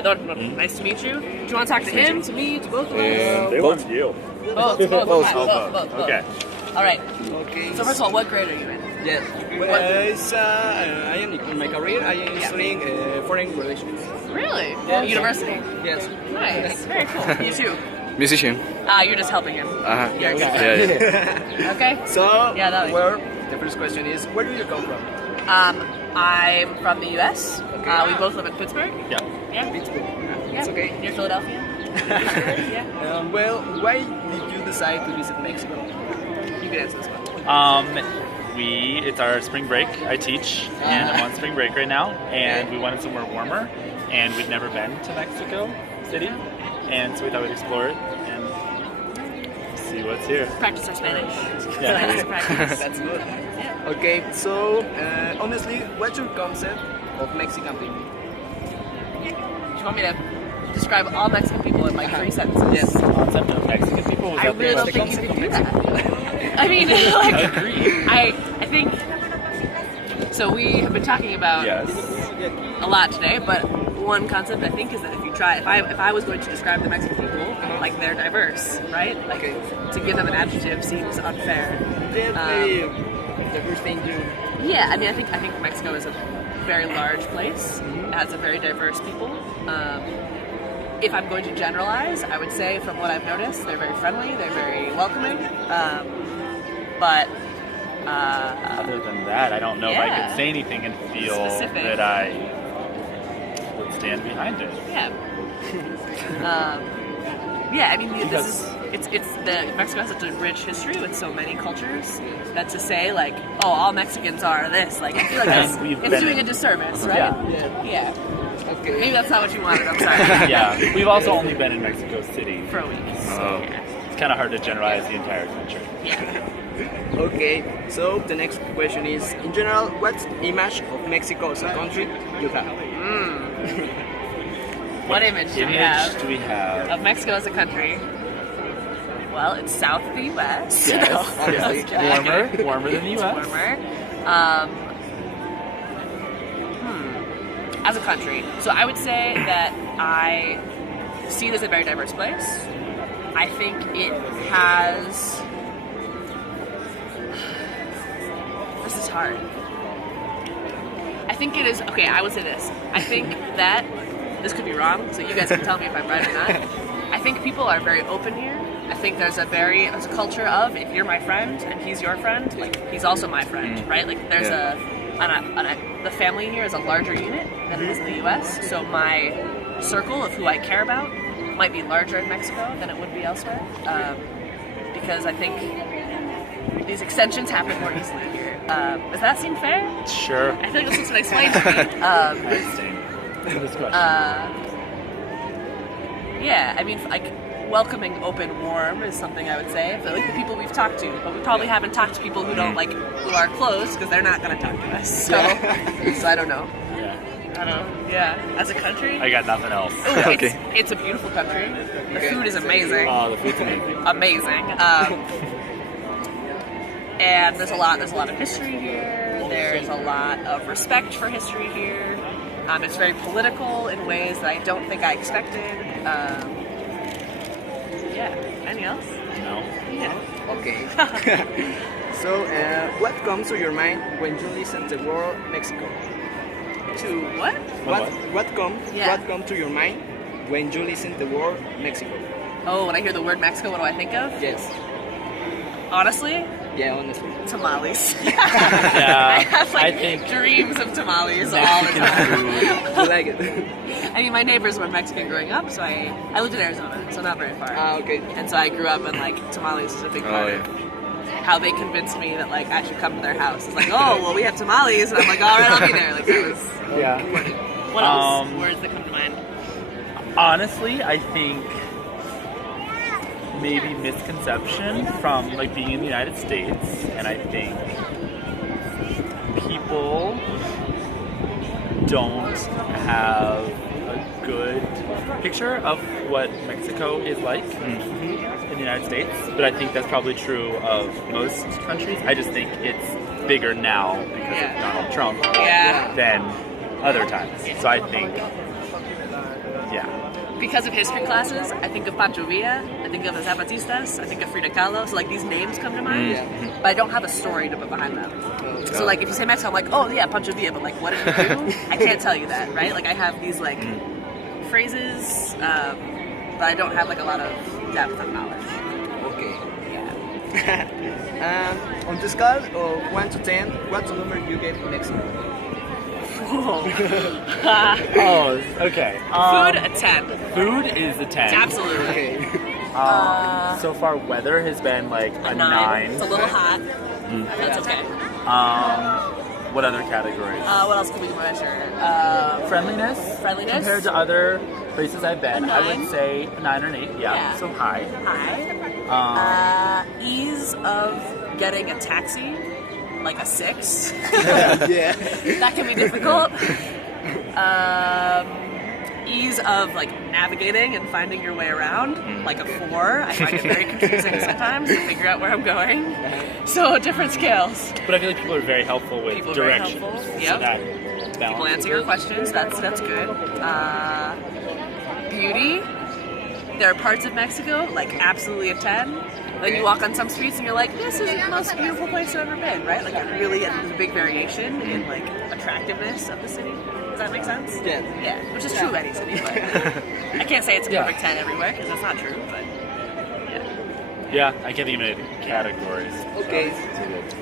Eduardo, nice to meet you. Do you want to talk to him, to me, to both of us? They want you. Both. Okay. All right. Okay. So first of all, what grade are you in? Yes. I am in my career. I am studying foreign relations. Really? Yeah. University? Yes. Nice. Very cool. You too? Musician. You're just helping him. You're Yeah. Okay. So, Yeah, that the first question is, where do you come from? I'm from the U.S. Okay. We both live in Pittsburgh. Yeah. Yeah. Pittsburgh. Yeah. It's okay. Near Philadelphia. Yeah. Well, why did you decide to visit Mexico? You can answer this one. It's our spring break. I teach, and I'm on spring break right now, and we wanted somewhere warmer, and we'd never been to Mexico City, and so we thought we'd explore it and see what's here. Practice our Spanish. Yeah. Practice. That's good. Yeah. Okay, so honestly, what's your concept of Mexican people? Do you want me to describe all Mexican people in like 3 sentences? Yes. Concept of Mexican people. Was I that really the don't most- think you could do that. I mean, like, Agreed. I think. So we have been talking about Yes. a lot today, but one concept I think is that if I was going to describe the Mexican people, like they're diverse, right? Like to give them an adjective seems unfair. The first thing you... Yeah, I mean, I think Mexico is a very large place. It has a very diverse people. If I'm going to generalize, I would say from what I've noticed, they're very friendly, they're very welcoming. But Other than that, I don't know if I Yeah. could say anything and feel Specific. that I would stand behind it. yeah, yeah. I mean, Mexico has such a rich history with so many cultures that to say like, oh, all Mexicans are this, like I feel like it's doing a disservice, right? Yeah. Okay. Maybe that's not what you wanted. I'm sorry. Yeah, we've also only been in Mexico City. For a week. So it's kind of hard to generalize the entire country. Okay, so the next question is, in general, what image of Mexico as a country you have? What image do we have do we have? of Mexico as a country? Well, it's south of the U.S. Yes, No, obviously. just kidding. Warmer than the It's U.S. warmer. As a country, so I would say that I see it as a very diverse place. I think it has. This is hard. I think it is okay. I would say this. I think that this could be wrong, so you guys can tell me if I'm right or not. I think people are very open here. I think there's a culture of if you're my friend and he's your friend, like he's also my friend, right? Like there's the family here is a larger unit than it is in the U.S. So my circle of who I care about might be larger in Mexico than it would be elsewhere, because I think these extensions happen more easily here. Does that seem fair? Sure. I feel like this has been explained to me. This question. Yeah, I mean, like welcoming, open, warm is something I would say. I feel like the people we've talked to, but we probably haven't talked to people who don't who are closed because they're not going to talk to us. So, so I don't know. Yeah. I don't know. Yeah, as a country, I got nothing else. Ooh, it's a beautiful country. The food is amazing. Oh, the food's amazing. Amazing. And there's a lot of history here. There's a lot of respect for history here. It's very political in ways that I don't think I expected. Yeah. Anything else? No. Yeah. Okay. So, what comes to your mind when you listen to the word Mexico? To what? What comes Yeah. to your mind when you listen to the word Mexico? Oh, when I hear the word Mexico, what do I think of? Yes. Honestly, Yeah, honestly. tamales. Yeah, I have I think dreams of tamales all the time. You like it? I mean, my neighbors were Mexican growing up, so I lived in Arizona, so not very far. Okay. And so I grew up and like tamales is a big part of how they convinced me that like I should come to their house. It's like, oh, well, we have tamales, and I'm like, all right, I'll be there. Like that was. Yeah. What else? Words that come to mind? Honestly, I think maybe misconception from like being in the United States, and I think people don't have a good picture of what Mexico is like in the United States, but I think that's probably true of most countries. I just think it's bigger now because of Donald Trump Yeah. than other times. So I think, because of history classes, I think of Pancho Villa, I think of the Zapatistas, I think of Frida Kahlo. So like these names come to mind, but I don't have a story to put behind them. So like if you say Mexico, I'm like, oh yeah, Pancho Villa, but like what did he do? I can't tell you that, right? Like I have these like phrases, but I don't have like a lot of depth of knowledge. Okay. Yeah. On the scale of 1 to 10, what's the number you give Mexico? Oh, okay. Food a 10. Food is a 10. Absolutely. Okay. So far, weather has been like a 9. It's a little hot. That's okay. What other categories? What else can we measure? Friendliness. Friendliness. Compared to other places I've been, A I 9. would say a 9 or an 8. Yeah. So high. High. Ease of getting a taxi, like a 6. Yeah. That can be difficult. Ease of like navigating and finding your way around, like a 4. I find it very confusing sometimes to figure out where I'm going. So different scales. But I feel like people are very helpful with People are very directions. helpful. So Yep. that People balance. answer your questions. That's good. Beauty. There are parts of Mexico like absolutely a 10. Then you walk on some streets and you're like, this is the most beautiful place I've ever been, right? Like it really there's a big variation in like attractiveness of the city. Does that make sense? Yeah. Yeah, which is true of any city, but I can't say it's a perfect 10 everywhere because that's not true, but yeah. Yeah, I can't think of any categories. Okay.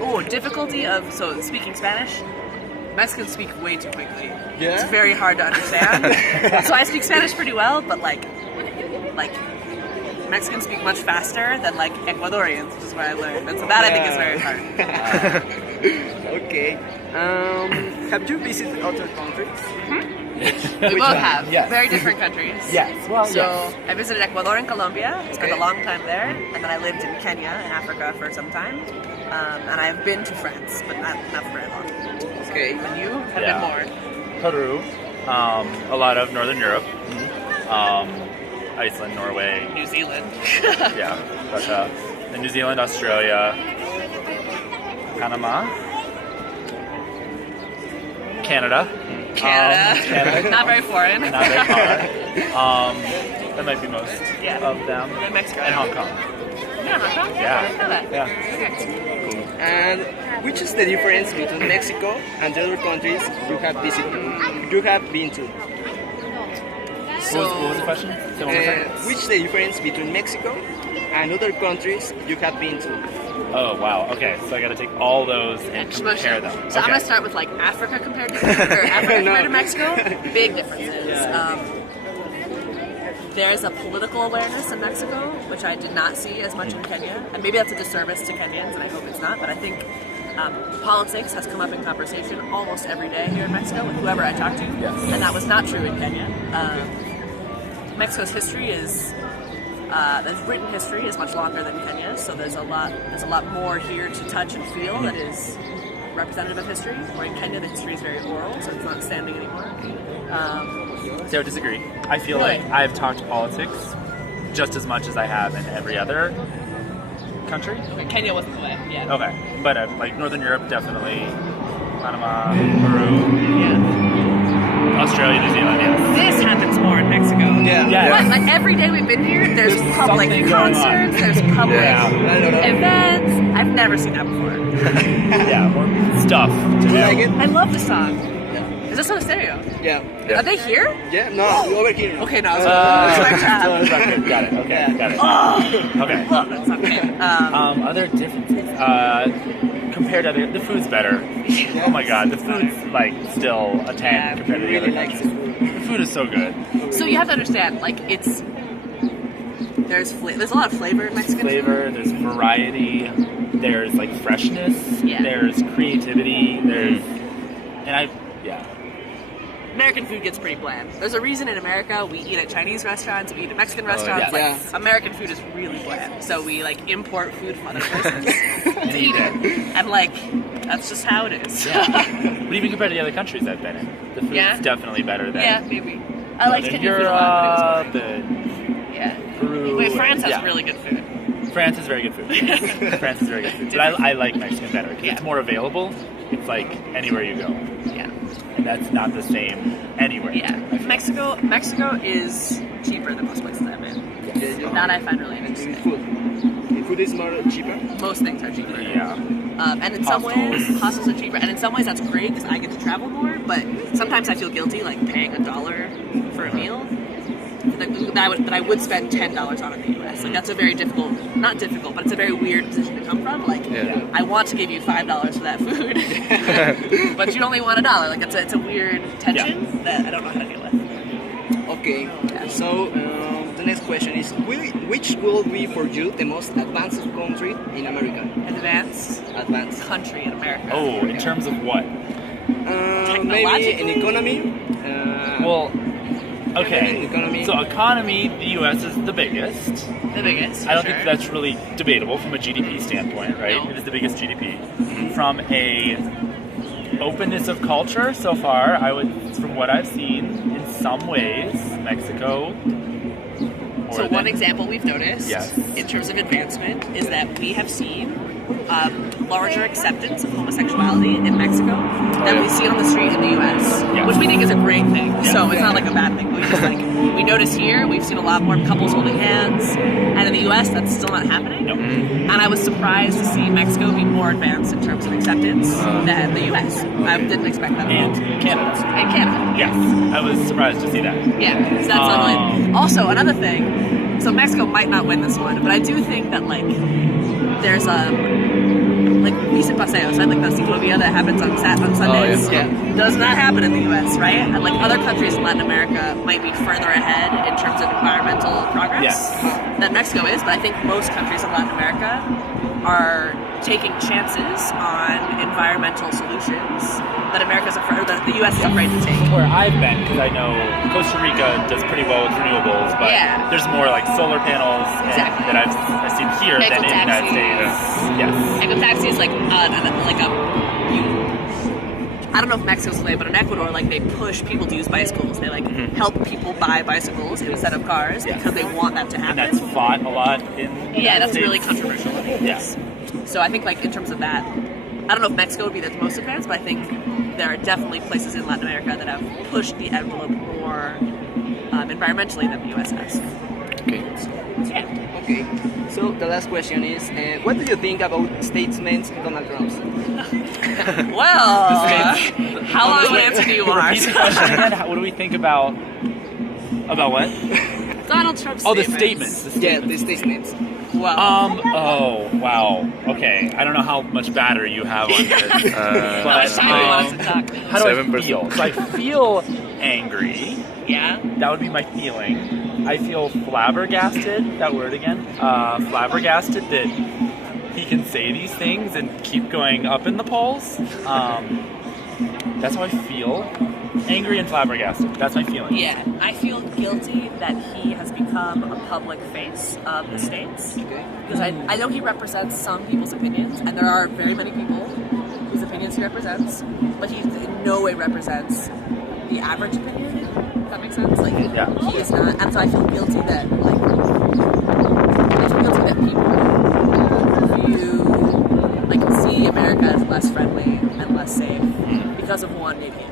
Oh, difficulty of, so speaking Spanish, Mexicans speak way too quickly. Yeah? It's very hard to understand. So I speak Spanish pretty well, but like Mexicans speak much faster than like Ecuadorians, which is what I learned. And so that I think is very hard. Okay. Have you visited other countries? We both have. Yes. Very different countries. Yes. Well, So yes. I visited Ecuador and Colombia, spent a Okay. long time there, and then I lived in Kenya in Africa for some time. And I've been to France, but not for very long. Okay. And you have Yeah. been more. Peru, a lot of Northern Europe, Iceland, Norway, New Zealand. yeah, Russia, and New Zealand, Australia, Panama, Canada. Canada. Not very foreign. Not very far. That might be most Yeah. of them. And Mexico. And Hong Kong. Yeah, Hong Kong? Yeah. I didn't know that. Yeah. Okay. And which is the difference between Mexico and the other countries you have visited? You have been to? What was the question? Say one more time. Which is the difference between Mexico and other countries you have been to? Oh wow. Okay, so I got to take all those and Smush compare it. them. So I'm Okay. gonna start with like Africa compared to Mexico. Big differences. There's a political awareness in Mexico, which I did not see as much in Kenya, and maybe that's a disservice to Kenyans, and I hope it's not. But I think politics has come up in conversation almost every day here in Mexico with whoever I talk to, and that was not true in Kenya. Mexico's history is. The written history is much longer than Kenya's, so there's a lot more here to touch and feel that is representative of history. Where in Kenya, the history is very oral, so it's not standing anymore. So I would disagree. I feel Really? like I've talked politics just as much as I have in every other country. Kenya wasn't the way. Yeah. Okay, but like Northern Europe, definitely. Panama, Peru, Yeah. Australia, New Zealand, yes. This happens more in Mexico. Yeah. Yes. What? Like every day we've been here, there's public something going on. concerts, there's public Yeah. events. I've never seen that before. Yeah, more stuff to do. You like it? I love this song. Is this on a stereo? Yeah. Are they here? Yeah? No, over here. Okay, no. It's So my it's tab. record. Got it. Okay, got it. Okay. Well, that's okay. Other differences. Compared to the food's better. Oh my god, the food's like still a 10 Yeah, compared to the other countries. The food is so good. So you have to understand, like there's a lot of flavor in Mexican Flavor, there's variety, there's like freshness, Yeah. there's creativity, there's American food gets pretty bland. There's a reason in America we eat at Chinese restaurants, we eat at Mexican restaurants. yes. Like, Yeah. American food is really bland. So we like import food from other places to eat it. And like, that's just how it is. But even compared to the other countries I've been in, the food's Yeah. definitely better than Yeah, maybe. I liked Northern Kenyan food a lot, Europe, but it was boring. Yeah. Peru. Wait, France has yeah. really good food. France is very good food. France is very good food. But I like Mexican better because it's more available. It's like anywhere you go. Yeah. And that's not the same anywhere. Yeah. Mexico is cheaper than most places I've been. Yeah. That I find really In interesting. food. In food is more cheaper. Most things are cheaper. Yeah. And in some ways, hostels are cheaper. And in some ways, that's great because I get to travel more. But sometimes I feel guilty, like paying $1 for a meal that I would spend $10 on in the U.S. Like that's a very not difficult, but it's a very weird position to come from. Like I want to give you $5 for that food, but you only want $1. Like it's a weird tension that I don't know how to deal with. Okay. Yeah. So the next question is, which will be for you the most advanced country in America? Advanced country in America. Oh, in terms of what? Maybe in economy. Well, okay. Economy. So economy, the U.S. is the biggest. The biggest. I don't think that's really debatable from a GDP standpoint, right? No. It is the biggest GDP. From a openness of culture, so far, from what I've seen, in some ways, Mexico. So one example we've noticed Yes. in terms of advancement is that we have seen larger acceptance of homosexuality in Mexico than we see on the street in the U.S., Yes. which we think is a great thing. Yes. So it's not like a bad thing. But we just we notice here we've seen a lot more couples holding hands, and in the U.S. that's still not happening. No. And I was surprised to see Mexico be more advanced in terms of acceptance than the U.S. I didn't expect that at all. And Canada. And Canada. Yes. I was surprised to see that. Yeah, so that's lovely. Also, another thing, so Mexico might not win this one, but I do think that, there's Visa Paseos, right? Like the ciclovia that happens on Sundays. Does not happen in the U.S., right? And, other countries in Latin America might be further ahead in terms of environmental progress than Mexico is, but I think most countries in Latin America are taking chances on environmental solutions that that the U.S. is afraid to take. Where I've been, because I know Costa Rica does pretty well with renewables, but there's more solar panels that I've seen here than in the United States. Yes. Ecotaxi is I don't know if Mexico's the way, but in Ecuador, they push people to use bicycles. They help people buy bicycles instead of cars because they want that to happen. And that's fought a lot in the United that's States. really controversial. Yes. So I think in terms of that, I don't know if Mexico would be the most advanced, but I think there are definitely places in Latin America that have pushed the envelope more environmentally than the U.S. has. Okay. Yeah. Okay. So the last question is, what do you think about statesmen Donald Trump? Well, how long an answer do you want? Repeat the question again. What do we think about what? Donald Trump's Oh, statements. the statements. The statements. Well, Oh, wow. Okay. I don't know how much battery you have on this. But how do how do I feel? So I feel angry. Yeah. That would be my feeling. I feel flabbergasted. That word again. Flabbergasted that he can say these things and keep going up in the polls. That's how I feel. Angry and flabbergasted. That's my feeling. Yeah, I feel guilty that he has become a public face of the States. Because I know he represents some people's opinions, and there are very many people whose opinions he represents, but he in no way represents the average opinion. If that makes sense? He is not, and so I feel guilty that, people see America as less friendly and less safe because of one idiot.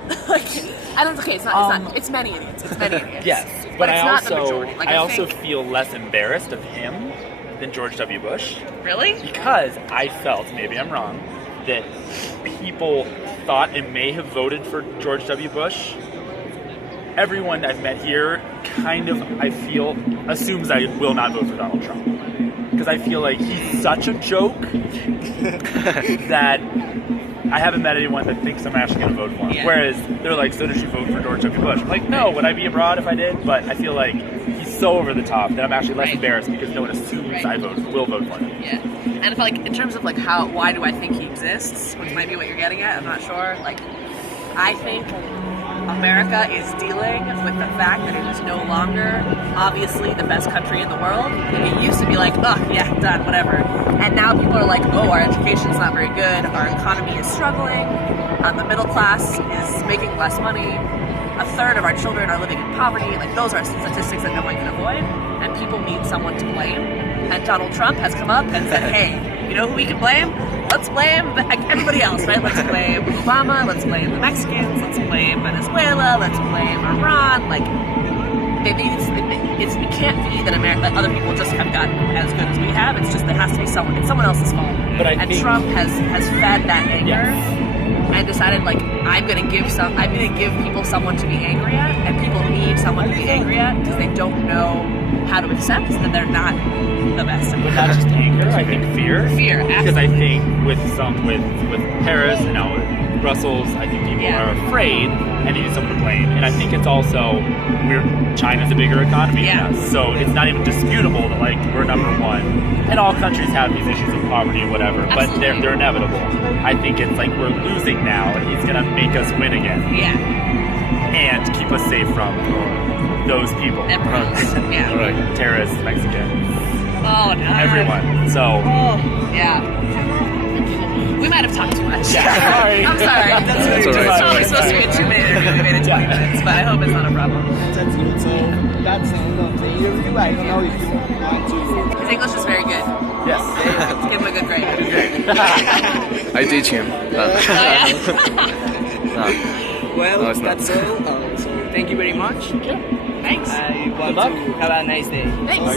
It's many idiots. It's many idiots. Yes, but but it's I not the also majority. I also feel less embarrassed of him than George W. Bush. Really? Because I felt, maybe I'm wrong, that people thought and may have voted for George W. Bush. Everyone I've met here I feel, assumes I will not vote for Donald Trump. Because I feel like he's such a joke that I haven't met anyone that thinks I'm actually going to vote for him. Yeah. Whereas they're like, so did you vote for George W. Bush? I'm like, no, would I be abroad if I did? But I feel like he's so over the top that I'm actually less embarrassed because no one assumes I will vote for him. Yeah. And if in terms of why do I think he exists, which might be what you're getting at, I'm not sure. I think America is dealing with the fact that it is no longer obviously the best country in the world. It used to be done, whatever. And now people are our education's not very good, our economy is struggling, the middle class is making less money, a third of our children are living in poverty. Those are statistics that no one can avoid, and people need someone to blame. And Donald Trump has come up and said, hey, you know who we can blame? Let's blame everybody else, right? Let's blame Obama, let's blame the Mexicans, let's blame Venezuela, let's blame Iran. it can't be that that other people just have gotten as good as we have. It's just there has to be someone. It's someone else's fault. But I and think- Trump has fed that anger. Yes. And decided like I'm gonna give people someone to be angry at, and people need someone to be angry at because they don't know how to accept that they're not the best. But not just anger, I think fear. Fear, Because I absolutely. think with Paris, Brussels, I think people Yeah. are afraid and need someone to blame. And I think it's also China's a bigger economy Yeah. than us, so it's not even disputable that like we're number one. And all countries have these issues of poverty or whatever, but Absolutely. they're inevitable. I think it's like we're losing now, and he's gonna make us win again Yeah, and keep us safe from those people, everyone. Yeah. All right. terrorists, Mexicans, Oh no. everyone. So. Oh yeah. We might have talked too much. Sorry. I'm sorry. That's all It's right. probably supposed to be a 2-minute interview. We made it 20 minutes, but I hope it's not a problem. That's good. So that's the end of the interview. I don't know if you want to. His English is very good. Yes. Give him a good grade. I teach him. Oh, yeah? Well, No, it's not. that's all. So thank you very much. Thanks. I want luck. to have a nice day. Thanks.